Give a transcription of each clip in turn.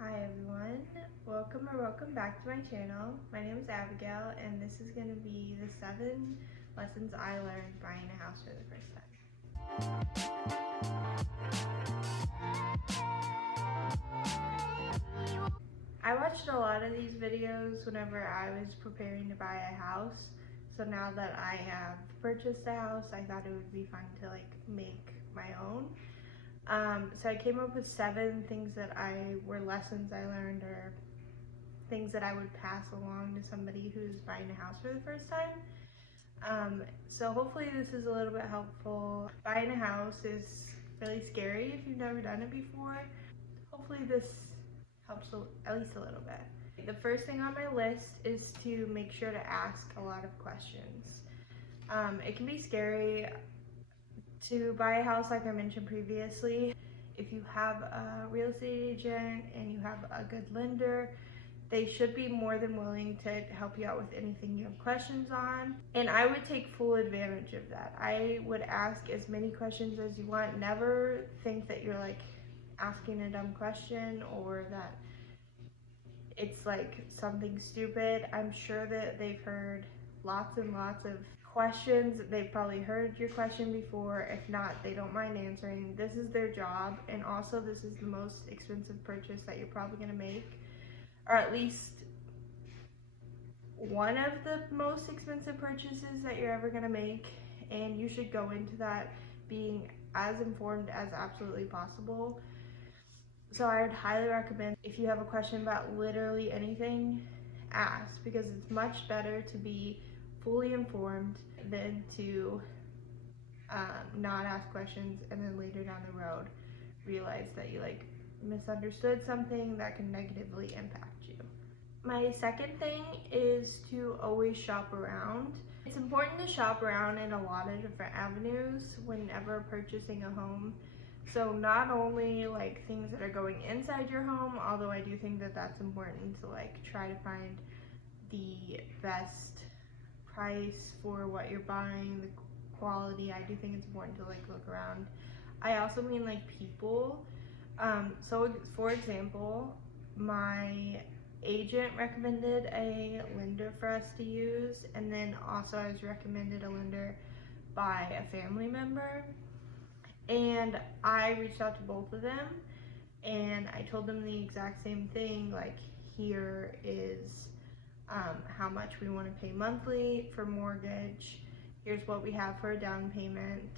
Hi everyone, welcome back to my channel. My name is Abigail and this is going to be the 7 lessons I learned buying a house for the first time. I watched a lot of these videos whenever I was preparing to buy a house, so now that I have purchased a house, I thought it would be fun to make my own. So I came up with 7 things that were lessons I learned or things that I would pass along to somebody who's buying a house for the first time. So hopefully this is a little bit helpful. Buying a house is really scary if you've never done it before. Hopefully this helps at least a little bit. The first thing on my list is to make sure to ask a lot of questions. It can be scary to buy a house, like I mentioned previously. If you have a real estate agent and you have a good lender, they should be more than willing to help you out with anything you have questions on. And I would take full advantage of that. I would ask as many questions as you want. Never think that you're asking a dumb question or that it's something stupid. I'm sure that they've heard lots and lots of questions. They've probably heard your question before. If not, they don't mind answering. This is their job, and also this is the most expensive purchase that you're probably going to make, or at least one of the most expensive purchases that you're ever going to make, and you should go into that being as informed as absolutely possible. So I would highly recommend, if you have a question about literally anything, ask, because it's much better to be fully informed than to not ask questions and then later down the road realize that you misunderstood something that can negatively impact you. My second thing is to always shop around. It's important to shop around in a lot of different avenues whenever purchasing a home. So not only things that are going inside your home, although I do think that that's important to try to find the best price for what you're buying, the quality. I do think it's important to look around. I also mean people. So for example, my agent recommended a lender for us to use, and then also I was recommended a lender by a family member, and I reached out to both of them and I told them the exact same thing, here is how much we want to pay monthly for mortgage, here's what we have for a down payment,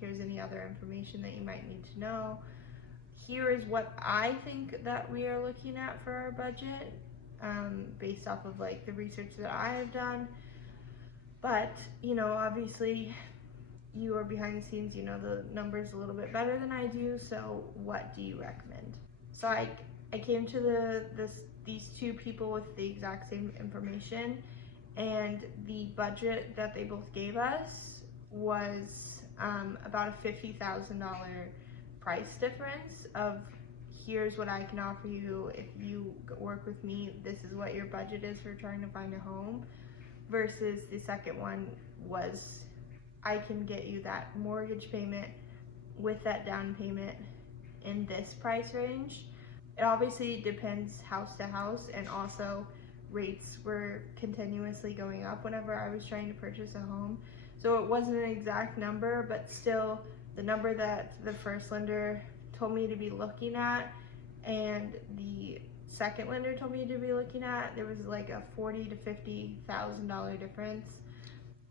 here's any other information that you might need to know, here is what I think that we are looking at for our budget, based off of the research that I have done. But obviously you are behind the scenes, you know the numbers a little bit better than I do, so what do you recommend? So I came to these two people with the exact same information, and the budget that they both gave us was about a $50,000 price difference of here's what I can offer you if you work with me, this is what your budget is for trying to find a home, versus the second one was I can get you that mortgage payment with that down payment in this price range. It obviously depends house to house, and also rates were continuously going up whenever I was trying to purchase a home. So it wasn't an exact number, but still the number that the first lender told me to be looking at and the second lender told me to be looking at, there was a $40,000 to $50,000 difference.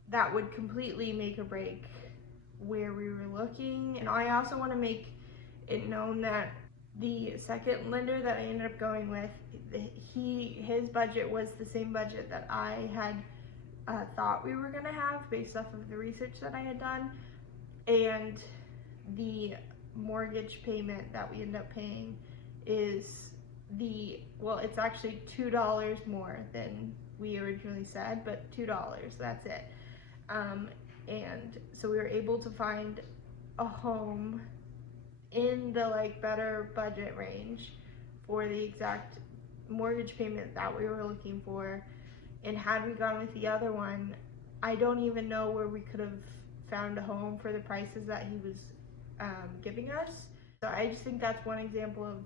That would completely make or break where we were looking. And I also want to make it known that the second lender that I ended up going with, his budget was the same budget that I had thought we were going to have based off of the research that I had done. And the mortgage payment that we end up paying is it's actually $2 more than we originally said, but $2, that's it. And so we were able to find a home in the better budget range for the exact mortgage payment that we were looking for. And had we gone with the other one, I don't even know where we could have found a home for the prices that he was giving us. So I just think that's one example of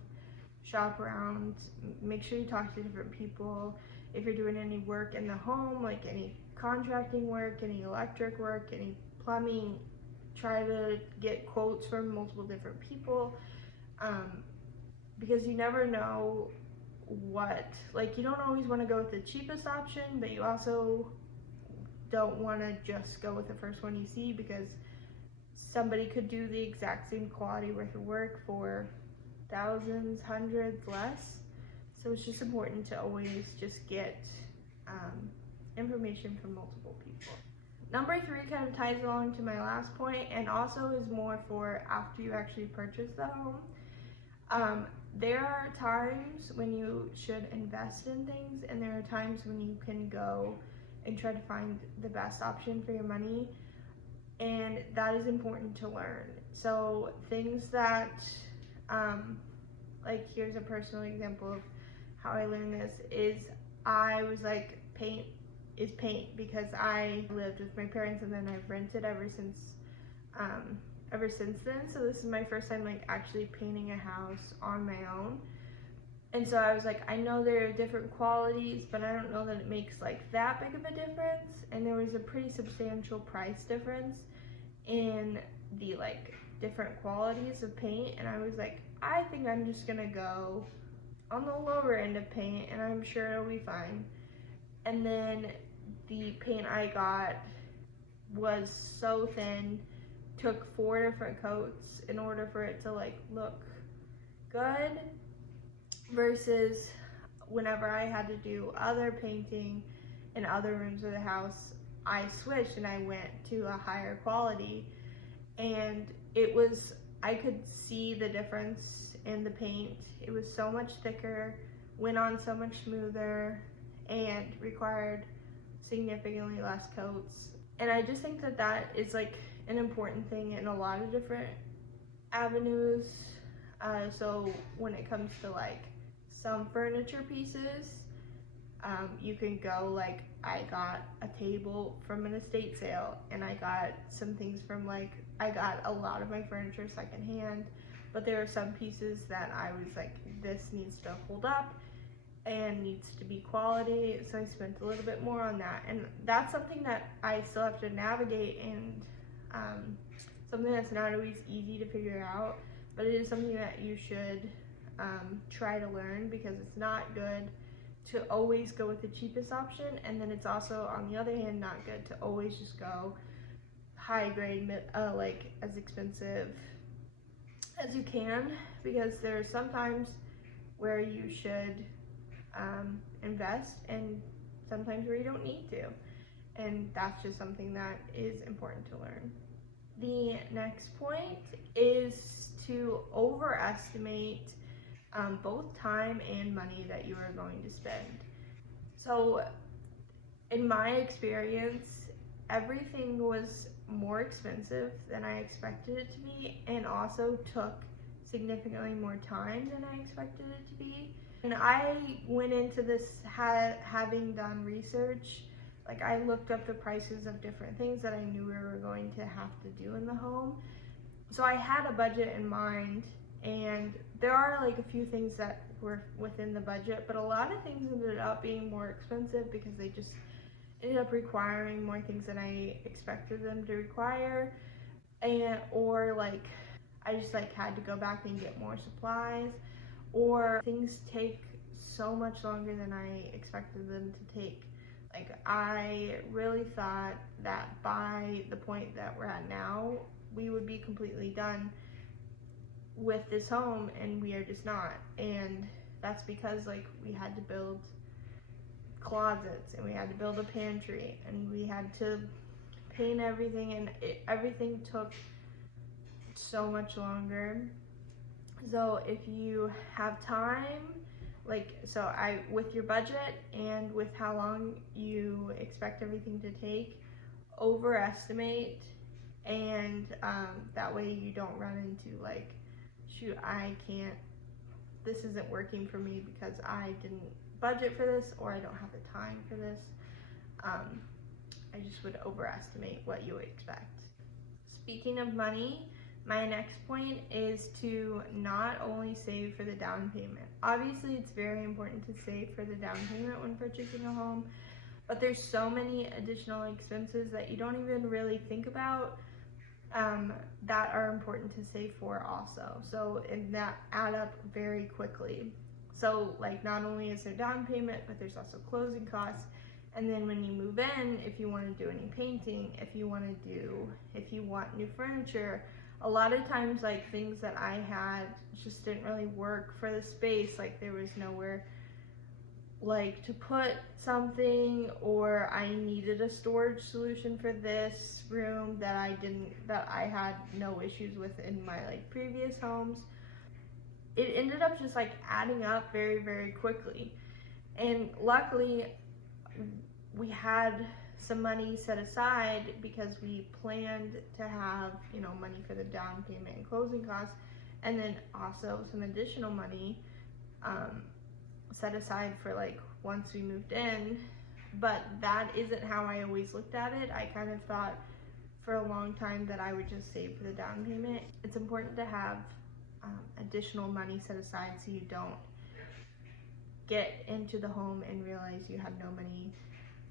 shop around, make sure you talk to different people. If you're doing any work in the home, like any contracting work, any electric work, any plumbing, try to get quotes from multiple different people, because you never know what, like, you don't always want to go with the cheapest option, but you also don't want to just go with the first one you see, because somebody could do the exact same quality worth of work for thousands, hundreds less. So it's just important to always just get information from multiple people. Number 3 kind of ties along to my last point, and also is more for after you actually purchase the home. There are times when you should invest in things, and there are times when you can go and try to find the best option for your money, and that is important to learn. So things that, like, here's a personal example of how I learned this, is I was like, paint is paint, because I lived with my parents and then I've rented ever since then. So this is my first time like actually painting a house on my own. And so I was like, I know there are different qualities, but I don't know that it makes like that big of a difference. And there was a pretty substantial price difference in the like different qualities of paint. And I was like, I think I'm just gonna go on the lower end of paint and I'm sure it'll be fine. And then the paint I got was so thin, took 4 different coats in order for it to like look good, versus whenever I had to do other painting in other rooms of the house, I switched and I went to a higher quality, and it was, I could see the difference in the paint. It was so much thicker, went on so much smoother, and required significantly less coats. And I just think that that is like an important thing in a lot of different avenues. So when it comes to like some furniture pieces, you can go like, I got a table from an estate sale, and I got some things from like, I got a lot of my furniture secondhand, but there are some pieces that I was like, this needs to hold up and needs to be quality, so I spent a little bit more on that. And that's something that I still have to navigate, and something that's not always easy to figure out, but it is something that you should try to learn, because it's not good to always go with the cheapest option, and then it's also, on the other hand, not good to always just go high grade, like as expensive as you can, because there's sometimes where you should invest and sometimes where you don't need to, and that's just something that is important to learn. The next point is to overestimate both time and money that you are going to spend. So in my experience, everything was more expensive than I expected it to be, and also took significantly more time than I expected it to be. And I went into this having done research. Like, I looked up the prices of different things that I knew we were going to have to do in the home. So I had a budget in mind, and there are like a few things that were within the budget, but a lot of things ended up being more expensive because they just ended up requiring more things than I expected them to require, or like I just like had to go back and get more supplies, or things take so much longer than I expected them to take. Like, I really thought that by the point that we're at now, we would be completely done with this home, and we are just not. And that's because like we had to build closets, and we had to build a pantry, and we had to paint everything, and everything took so much longer. So if you have time, like, so with your budget and with how long you expect everything to take, overestimate, and that way you don't run into like, shoot, this isn't working for me because I didn't budget for this, or I don't have the time for this. I just would overestimate what you would expect. Speaking of money, My next point is to not only save for the down payment. Obviously, it's very important to save for the down payment when purchasing a home, but there's so many additional expenses that you don't even really think about that are important to save for also. So, and that add up very quickly. So like not only is there down payment, but there's also closing costs. And then when you move in, if you want to do any painting, if you want new furniture, a lot of times like things that I had just didn't really work for the space. Like there was nowhere like to put something, or I needed a storage solution for this room that I had no issues with in my like previous homes. It ended up just like adding up very, very quickly. And luckily we had some money set aside because we planned to have, you know, money for the down payment and closing costs, and then also some additional money set aside for like once we moved in. But that isn't how I always looked at it. I kind of thought for a long time that I would just save for the down payment. It's important to have additional money set aside so you don't get into the home and realize you have no money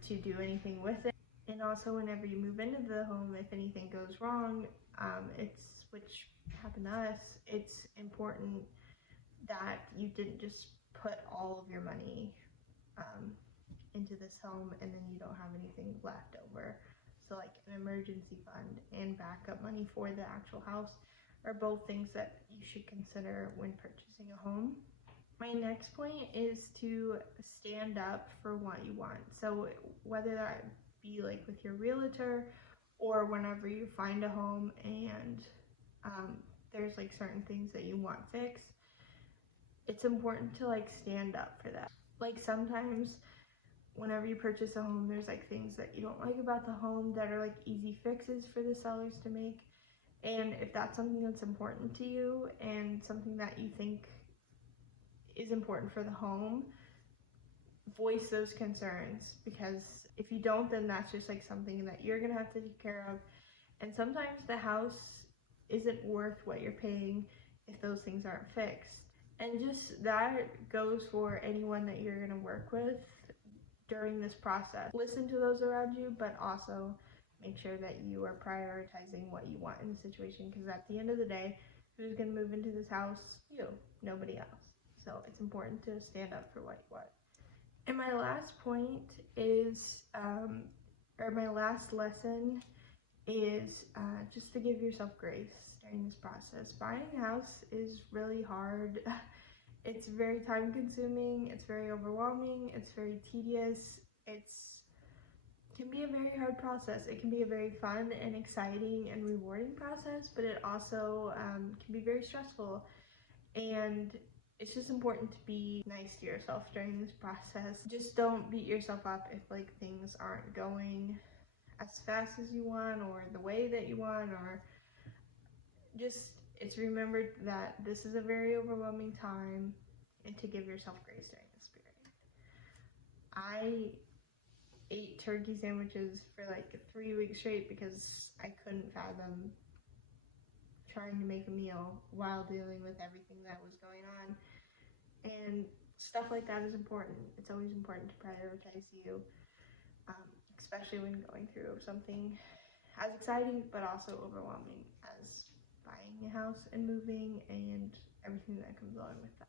to do anything with it. And also whenever you move into the home, if anything goes wrong, which happened to us, it's important that you didn't just put all of your money into this home and then you don't have anything left over. So like an emergency fund and backup money for the actual house are both things that you should consider when purchasing a home. My next point is to stand up for what you want. So whether that be like with your realtor or whenever you find a home and there's like certain things that you want fixed, it's important to like stand up for that. Like sometimes whenever you purchase a home, there's like things that you don't like about the home that are like easy fixes for the sellers to make. And if that's something that's important to you and something that you think is important for the home, voice those concerns, because if you don't, then that's just like something that you're gonna have to take care of. And sometimes the house isn't worth what you're paying if those things aren't fixed. And just that goes for anyone that you're gonna work with during this process. Listen to those around you, but also make sure that you are prioritizing what you want in the situation, because at the end of the day, who's gonna move into this house? You, nobody else. So it's important to stand up for what you want. And my last point is, or my last lesson is just to give yourself grace during this process. Buying a house is really hard. It's very time consuming, it's very overwhelming, it's very tedious, it can be a very hard process. It can be a very fun and exciting and rewarding process, but it also can be very stressful. And it's just important to be nice to yourself during this process. Just don't beat yourself up if like things aren't going as fast as you want or the way that you want, or just it's remembered that this is a very overwhelming time and to give yourself grace during this period. I ate turkey sandwiches for like 3 weeks straight because I couldn't fathom trying to make a meal while dealing with everything that was going on. And stuff like that is important. It's always important to prioritize you, especially when going through something as exciting but also overwhelming as buying a house and moving and everything that comes along with that.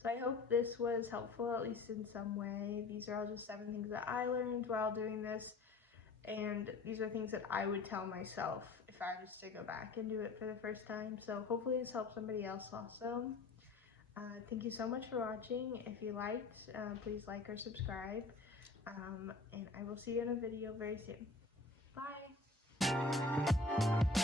So I hope this was helpful, at least in some way. These are all just 7 things that I learned while doing this, and these are things that I would tell myself if I was to go back and do it for the first time. So hopefully this helps somebody else also. Thank you so much for watching. If you liked, please like or subscribe, and I will see you in a video very soon. Bye!